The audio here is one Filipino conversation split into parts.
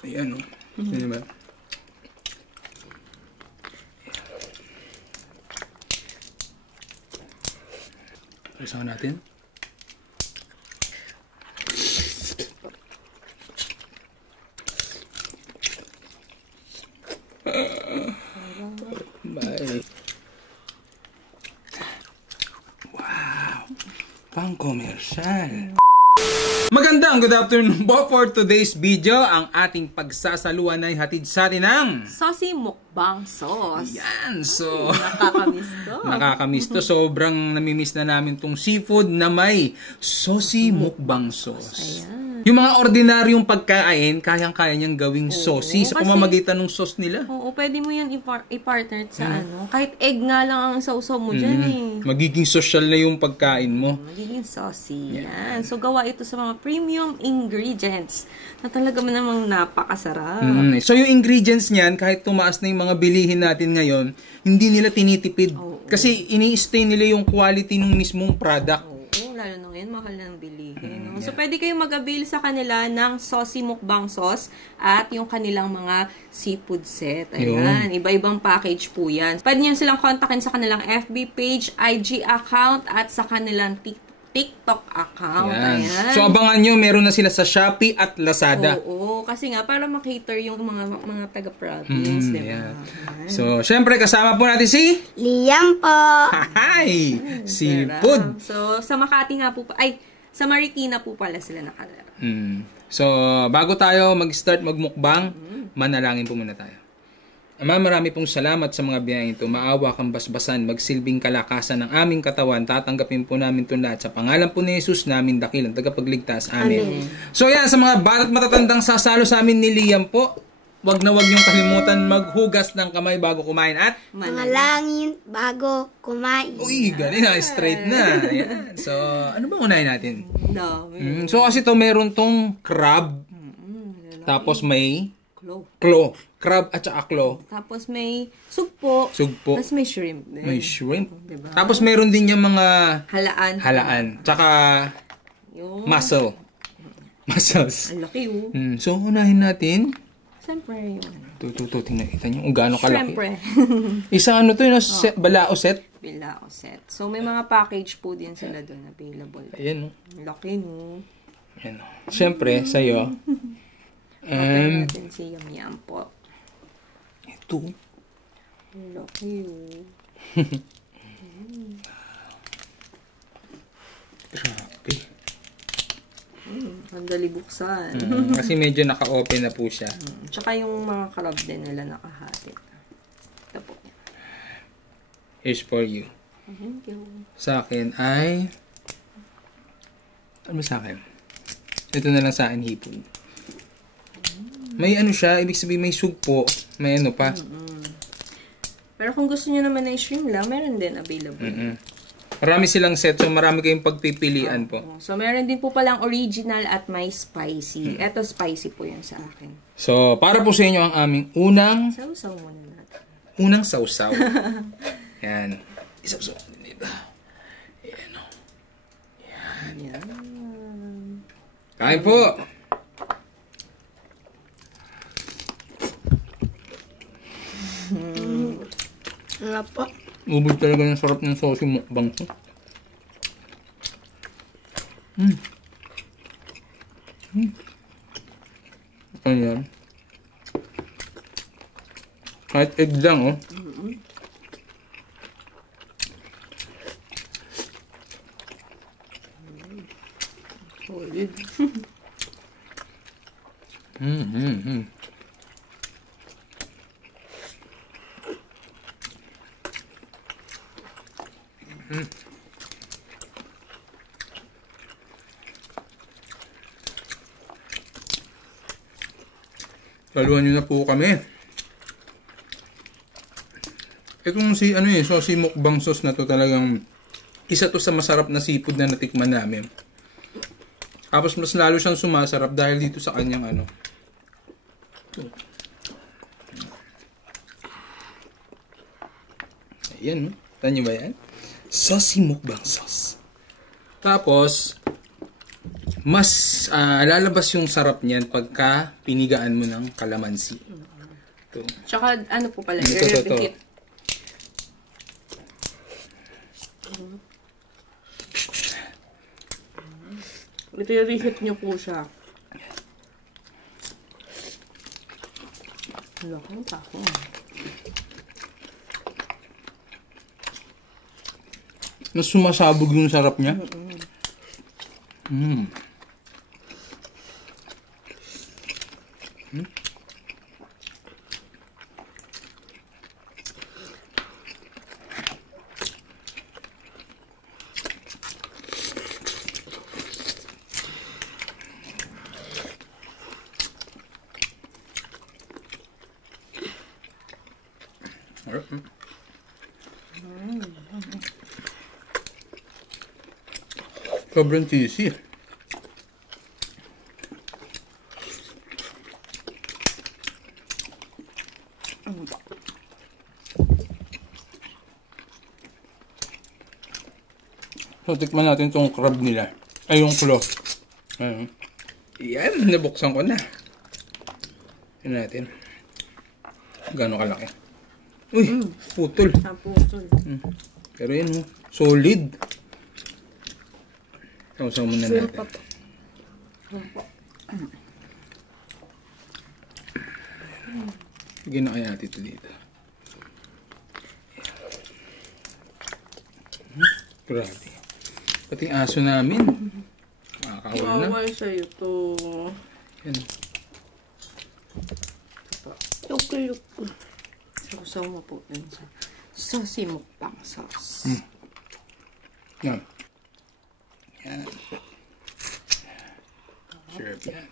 Ayan, oh. Ano ba? Isaw natin. Bye. Wow. Pang komersyal. Magandang good afternoon po for today's video. Ang ating pagsasaluan ay hatid sa atin ng Saucy Mukbang Sauce. Yan. So, nakakamiss to. Nakakamiss to. Sobrang namimiss na namin tong seafood na may saucy mukbang sauce. Ayan. Yung mga ordinaryong pagkain, kayang-kaya niyang gawing saucy sa pamamagitan ng sauce nila. Oo, pwede mo yan i-partner sa ano. Kahit egg nga lang ang sausaw mo dyan eh. Magiging social na yung pagkain mo. Magiging saucy. Yan. So, gawa ito sa mga premium ingredients na talaga namang napakasarap. So, yung ingredients niyan, kahit tumaas na yung mga bilihin natin ngayon, hindi nila tinitipid. Kasi ini-stay nila yung quality ng mismong product. Oo, lalo na ngayon, mahal na ng bilihin. So, pwede kayong mag-avail sa kanila ng Saucy Mukbang Sauce at yung kanilang mga seafood set. Ayan, iba-ibang package po yan. Pwede nyo silang kontakin sa kanilang FB page, IG account, at sa kanilang TikTok account. Ayan. So, abangan nyo, meron na sila sa Shopee at Lazada. Oo, kasi nga, para makater yung mga taga-province, diba? So, syempre, kasama po natin si Liam po. Hi! Seafood! So, sa Makati nga po, sa Marikina po pala sila nakalaro. So, bago tayo mag-start magmukbang, manalangin po muna tayo. Ama, marami pong salamat sa mga biyayang ito. Maawa kang basbasan, magsilbing kalakasan ng aming katawan. Tatanggapin po namin ito lahat. Sa pangalan po ni Jesus namin dakilang tagapagligtas. Amen. So yan, sa mga bata't matatandang sasalo sa amin ni Liam po, wag na wag niyong kalimutan maghugas ng kamay bago kumain at Manalangin bago kumain. uy, galing na, straight na. Ayan. So, ano ba unahin natin? Dami. So kasi to meron tong crab, tapos may Claw. crab at saka claw. Tapos may sugpo. Tapos may shrimp din. May shrimp. Diba? Tapos meron din yung mga Halaan. Tsaka Yung muscles. ang laki oh. So, unahin natin. Siyempre yun. Tingnan kita nyo kung gaano kalaki. Siyempre. Isang ano to yun, balao set. Bilao set. So, may mga package po din sila doon available. Ayan. Laki no. Ayan. Siyempre, sa'yo. Open natin si Yam Yam po. Ito. Laki oh. Grabe. Ang dali buksan. Kasi medyo naka-open na po siya. Tsaka yung mga crab din nila nakahati. Ito po. Here's for you. Thank you. Sa akin ay... Ano sa akin? Ito na lang sa akin, hipon. May ano siya, ibig sabihin may sugpo, may ano pa. Pero kung gusto niyo naman na i-shrimp lang, meron din available. Marami silang set, so marami kayong pagpipilian po. So, meron din po palang original at may spicy. Eto, spicy po yun sa akin. So, para po sa inyo ang aming unang Sausaw muna natin. unang sausaw. Yan. Isausaw natin dito. Yan o. Yan. Kain po! Ano po? Ubod talaga ng sarap ng saucy mukbang ko. Ayan. Kahit egg lang, oh. Solid. Saluhan nyo na po kami. Itong saucy mukbang sauce na to talagang isa to sa masarap na seafood na natikman namin. Tapos mas lalo siyang sumasarap dahil dito sa kanyang ano. Ayan, no? Tanya nyo ba yan? Saucy mukbang sauce. Tapos, mas lalabas yung sarap niyan pagka pinigaan mo ng kalamansi. Ito. Tsaka ano po pala, Ito. i-reheat. I-reheat nyo po siya. Lakang tako. Mas sumasabog yung sarap niya. Mm. Sobrang cheesy. So, tikman natin itong crab nila. Ay, yung claw. Ayun. Yan, nabuksan ko na. Tignan natin. Gano'ng kalaki. Uy, putol. Naputol. Pero yun, solid. Sausaw muna natin. Bigyan na kaya natin ito dito. Grabe. Pati yung aso namin. Makakahul na. Mawaway sa'yo to. Yan. Luk-luk. Sausaw mo po dun sa saucy mukbang sauce. Yan. Yan. Sarap yan.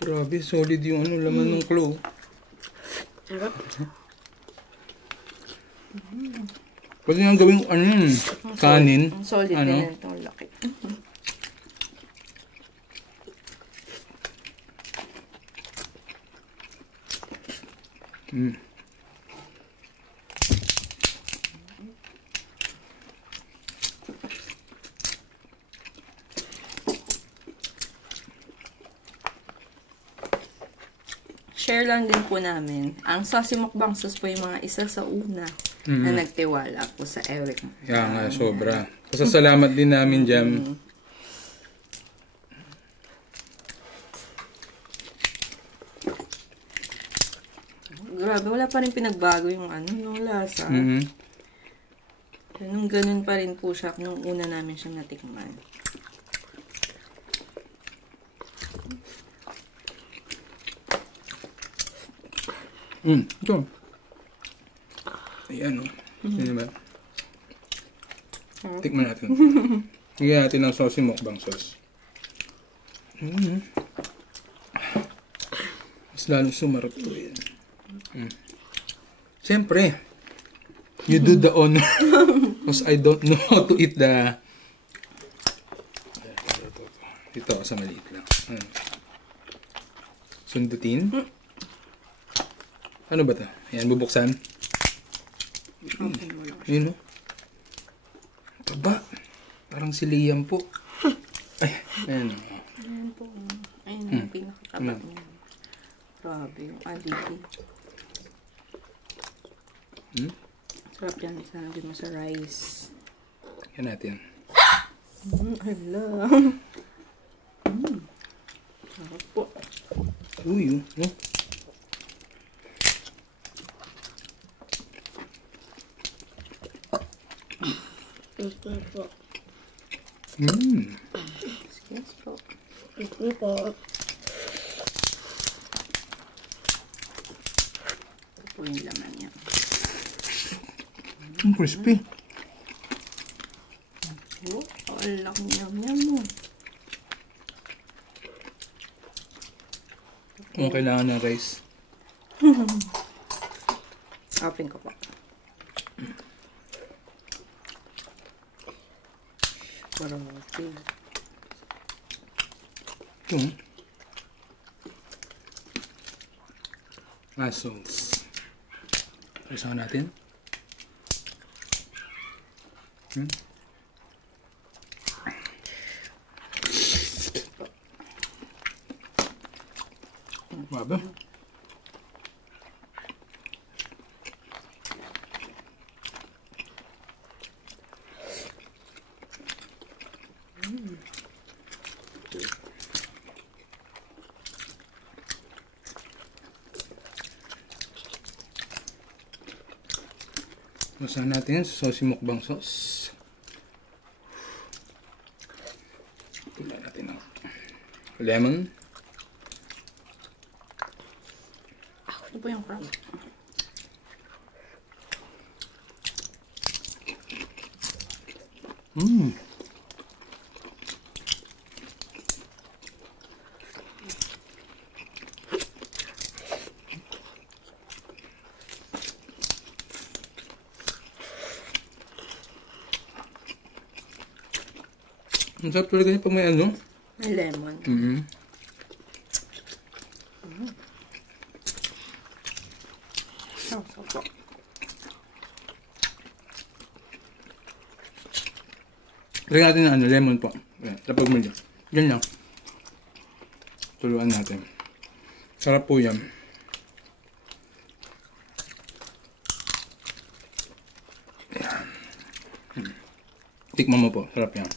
Grabe, solid yung ano, laman ng claw. Sarap. Pwede nang gawing ano yun, kanin. Ang solid ano? din itong laki. Share lang din po namin. Ang saucy mukbang sauce po yung mga isa sa una na nagtiwala po sa Eric. Kaya nga, sobra. Pasasalamat din namin, Jam. Grabe, wala pa rin pinagbago yung ano, yung lasa. Mhm. Ganun pa rin po siya nung una namin siya natikman. Ito. Ayan, o. Yan ba? Tikman natin. Higyan natin ng saucy mukbang sauce. Mas lalo sumarap to yan. Siyempre, you do the honor. Because I don't know how to eat the... Ito, sa maliit lang. Sundutin. Ano ba ito? Ayan, bubuksan. Yun, no? Taba. Parang si Liam po. Ay, ayan. Ayan po. Ayan ang pinakataba niya. Grabe yung aligi. Sarap yan. Isanagin mo sa rice. Yan natin. Hala. Sarap po. Uy, no? Ito po. Excuse po. Ito po. Ito po yung laman niya. Crispy. Oh, alak niya mo. Kung kailangan ng rice. Open ko po. Parang okay. Ito. Sauce. Sausawan natin. Grabe. Masahan natin yan sa saucy mukbang sauce. Tulan natin ang lemon. Ano po yung crab? Ang sarap talaga niya pag may ano. May lemon. Sarap po. Lagyan natin ng ano, lemon po. Ayan, tapos mo dyan. Yan lang. Tuluan natin. Sarap po yan. Ayan. Tikman mo po. Sarap yan.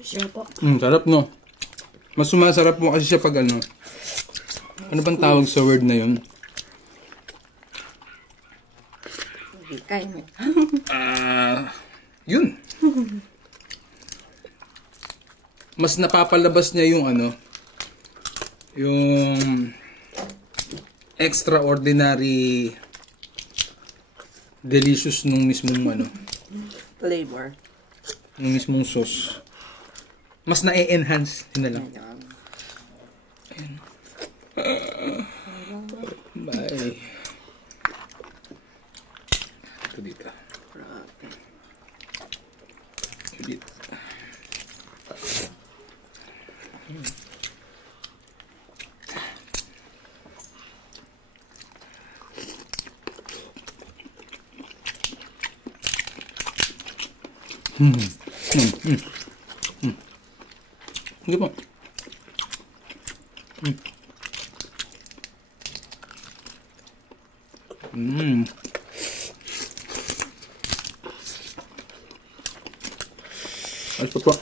Siya po. Sarap no. Mas sumasarap po kasi siya pag ano. Ano bang tawag sa word na yun? Kain mo. Yun. Mas napapalabas niya yung ano, yung extraordinary delicious nung mismong ano, Flavor. nung mismong sauce. Mas na-enhance yun na lang. Bye. Ito dito. Ito dito. Sige po. Ayos pa po.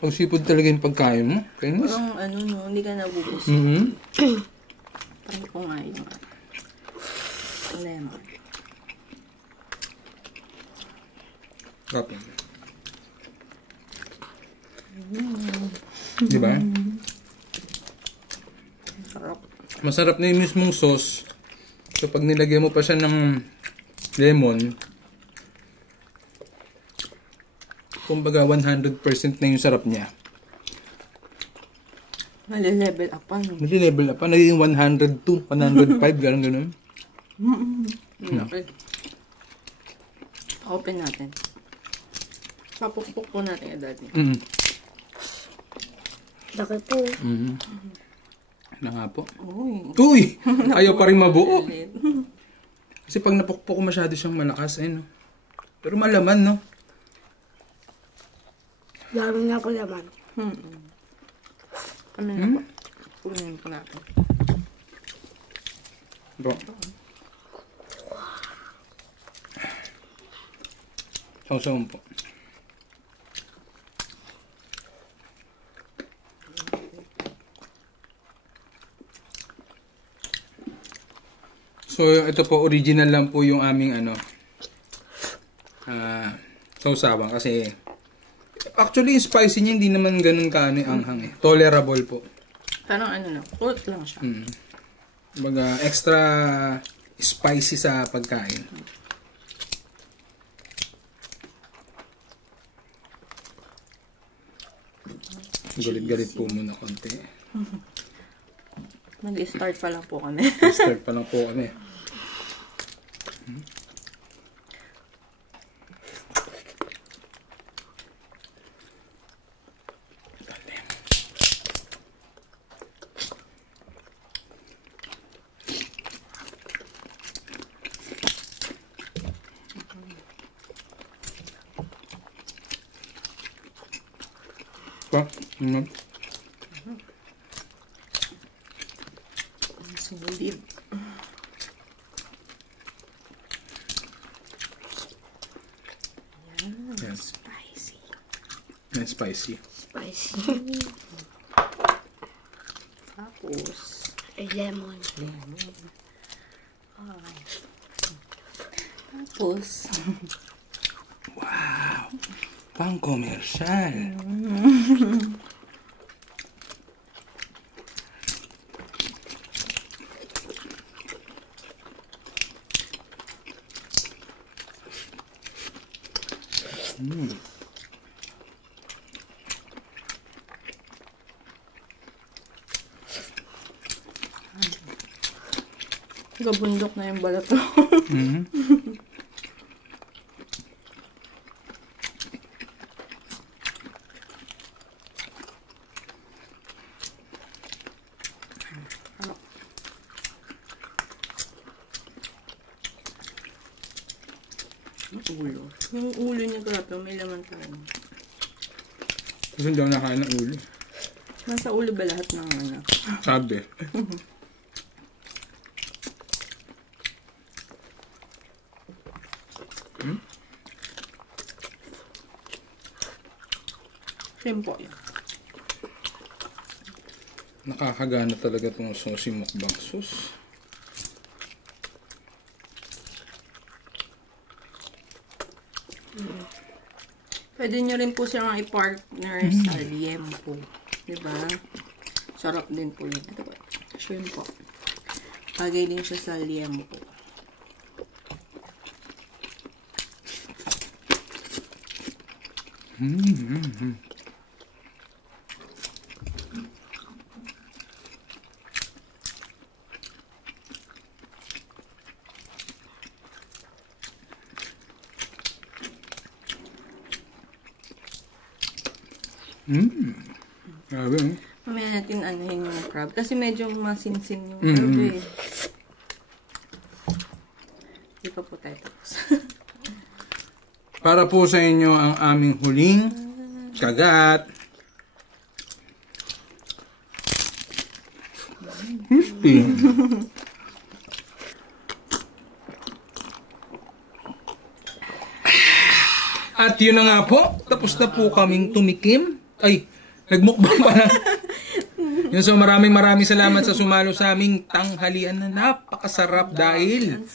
Pag seafood talaga yung pagkain mo. Kainis. Parang ano no, hindi ka nabubus. Parang ko nga yung lemon. Grabe. Diba? Sarap. Masarap na yung mismong sauce. So pag nilagyan mo pa siya ng lemon, kumbaga 100% na yung sarap niya. Mali-level up pa. No? Nag-level up pa. Naging 102, 105, gano'n. Okay. Open natin. Papukpuk po natin yung dati. Laki po. Na nga po. Uy. Uy! Ayaw pa rin mabuo. Kasi pag napukpok ko masyado siyang malakas, no? Pero malaman, no? Laro na po naman. Kami na po. Punin po natin. Ito. Sausawan po. So, ito po, original lang po yung aming ano, sausawan. Kasi, actually, yung spicy niya hindi naman ganun kaano yung anghang eh. Tolerable po. Parang ano na, fruit lang siya. Baga, extra spicy sa pagkain. Galit-galit po muna konti. Nag-start pa lang po kami. Start pa lang po kami. Solid. Yan. Spicy. Yan, spicy. Spicy. Tapos, Lemon. tapos, Wow! Pang komersyal. gabundok na yung balat. Ulo. Yung ulo niya grabe, may laman tayo. Kasi hindi ako nakain ng ulo. Nasa ulo ba lahat ng anak? Sabi. Simple yan. Nakakagana talaga itong saucy mukbang sauce. Pwede nyo rin po silang i-partner sa liempo. Diba? Sarap din po yun. Ito po. Shrimp po. Bagay din siya sa liempo. Grabe, no? Mamaya natin anuhin yung crab. Kasi medyo masinsin yung crab eh. Hindi pa po tayo tapos. Para po sa inyo ang aming huling kagat. Crispy. At yun na nga po, tapos na po kaming tumikim. Ay, nagmukbang pala. Yun, so maraming salamat sa sumalo sa aming tanghalian na napakasarap dahil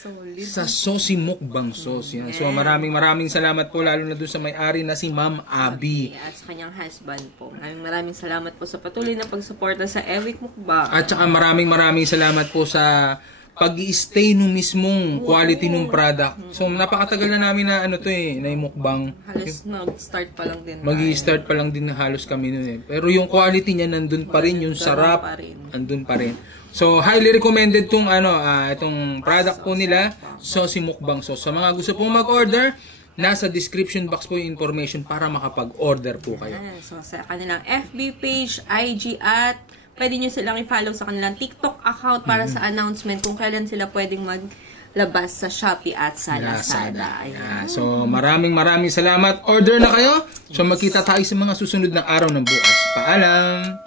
sa saucy mukbang sauce. Yan. So maraming salamat po lalo na doon sa may-ari na si Ma'am Abby. At sa kanyang husband po. Maraming salamat po sa patuloy na pagsuporta sa Ewic Mukbang. At saka maraming salamat po sa pag-i-stay nung mismong quality nung product. So napakatagal na namin na ano to eh, na yung mukbang. Halos nag-start pa lang din. Mag-i-start pa lang din na halos kami nun eh. Pero yung quality niya nandun pa rin, yung sarap nandun pa rin. So highly recommended tong itong product po nila, saucy mukbang sauce. Sa mga gusto pong mag-order, nasa description box po yung information para makapag-order po kayo. So sa kanilang FB page, IG at pwede nyo silang i-follow sa kanilang TikTok account para sa announcement kung kailan sila pwedeng maglabas sa Shopee at sa Lazada. So maraming salamat. Order na kayo. So magkita tayo sa mga susunod na araw ng bukas. Paalam!